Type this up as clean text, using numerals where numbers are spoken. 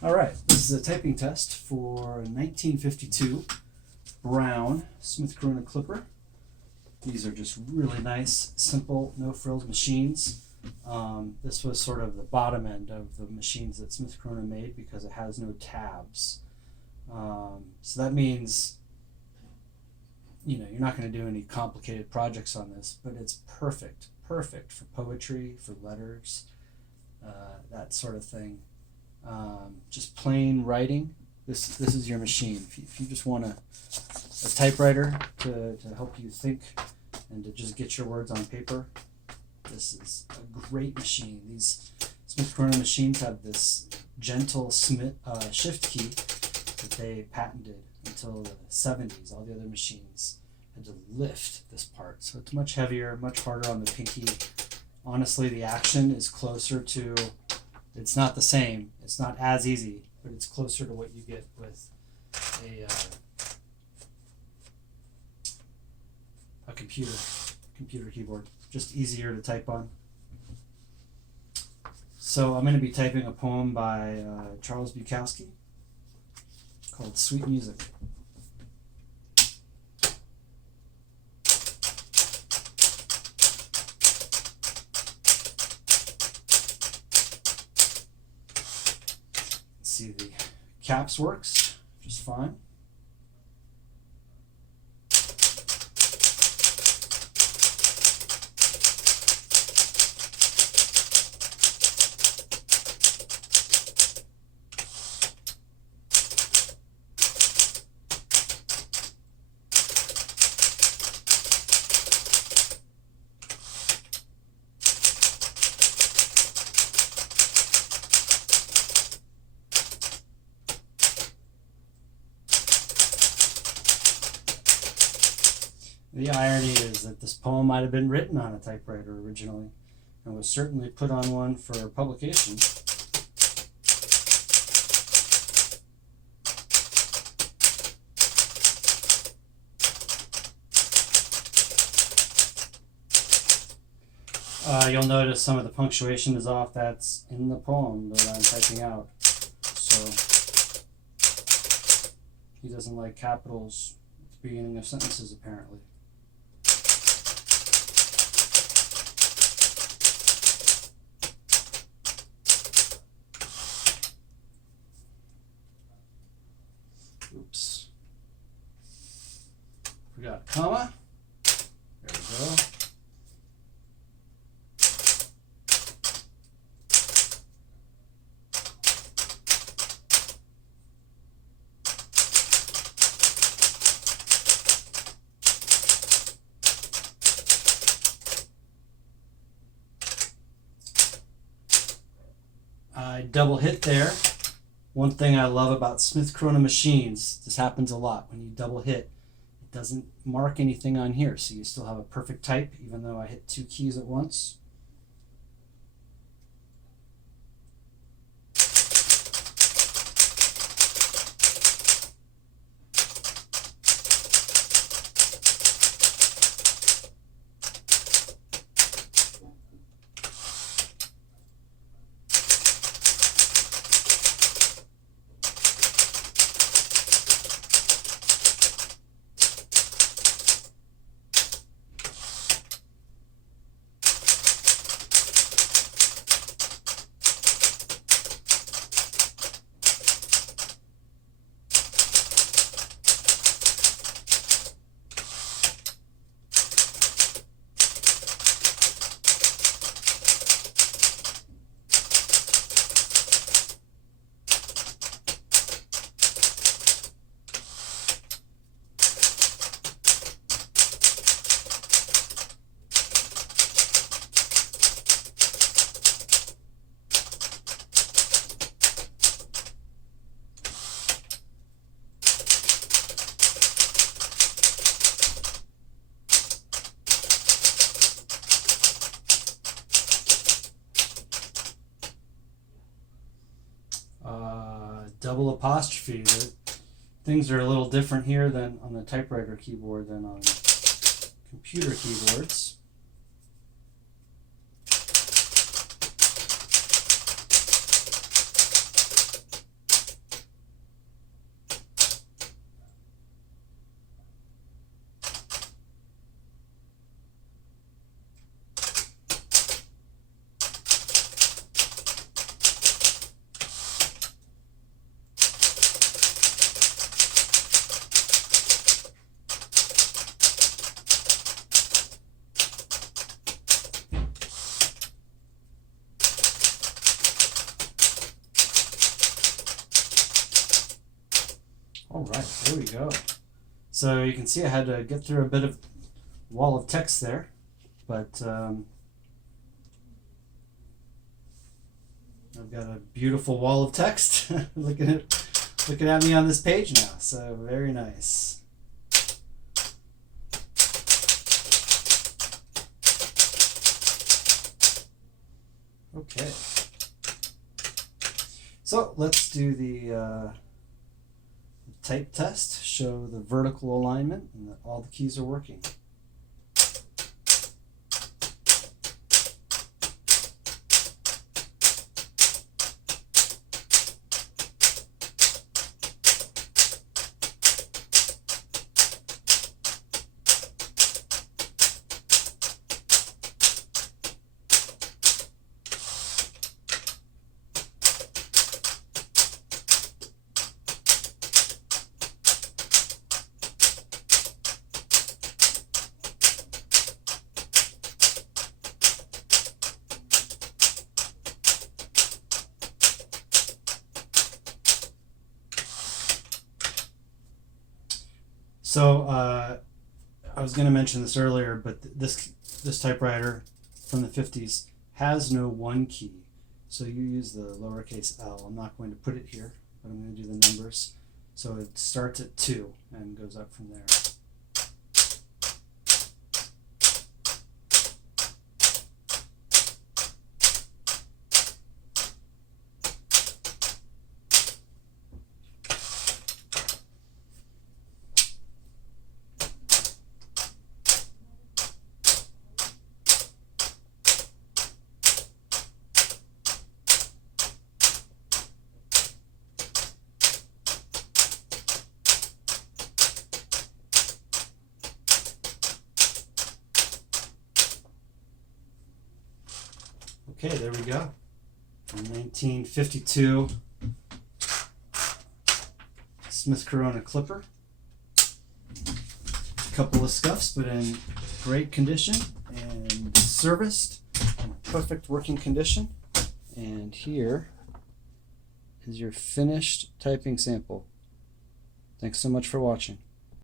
All right, this is a typing test for 1952 brown Smith Corona Clipper. These are just really nice, simple, no-frills machines. This was sort of the bottom end of the machines that Smith Corona made because it has no tabs. So that means, you're not going to do any complicated projects on this, but it's perfect for poetry, for letters, that sort of thing. Just plain writing. This is your machine. If you just want a typewriter to help you think and to just get your words on paper, this is a great machine. These Smith Corona machines have this gentle shift key that they patented until the 70s. All the other machines had to lift this part, so it's much heavier, much harder on the pinky. Honestly, the action is closer to, it's not the same, it's not as easy, but it's closer to what you get with a computer keyboard. Just easier to type on. So I'm going to be typing a poem by Charles Bukowski called Sweet Music. See, the caps works just fine. The irony is that this poem might have been written on a typewriter originally and was certainly put on one for publication. You'll notice some of the punctuation is off. That's in the poem that I'm typing out. So he doesn't like capitals at the beginning of sentences, apparently. Oops. Forgot a comma. There we go. I double hit there. One thing I love about Smith Corona machines, this happens a lot, when you double hit, it doesn't mark anything on here, so you still have a perfect type, even though I hit two keys at once. Double apostrophe. Things are a little different here than on the typewriter keyboard than on computer keyboards. All right, there we go. So you can see I had to get through a bit of wall of text there, but I've got a beautiful wall of text looking at me on this page now. So very nice. Okay. So let's do the type test. Show the vertical alignment and that all the keys are working. So I was going to mention this earlier, but this typewriter from the 50s has no one key. So you use the lowercase l. I'm not going to put it here, but I'm going to do the numbers. So it starts at 2 and goes up from there. Okay, there we go. 1952 Smith Corona clipper. A couple of scuffs, but in great condition and serviced in perfect working condition. And here is your finished typing sample. Thanks so much for watching.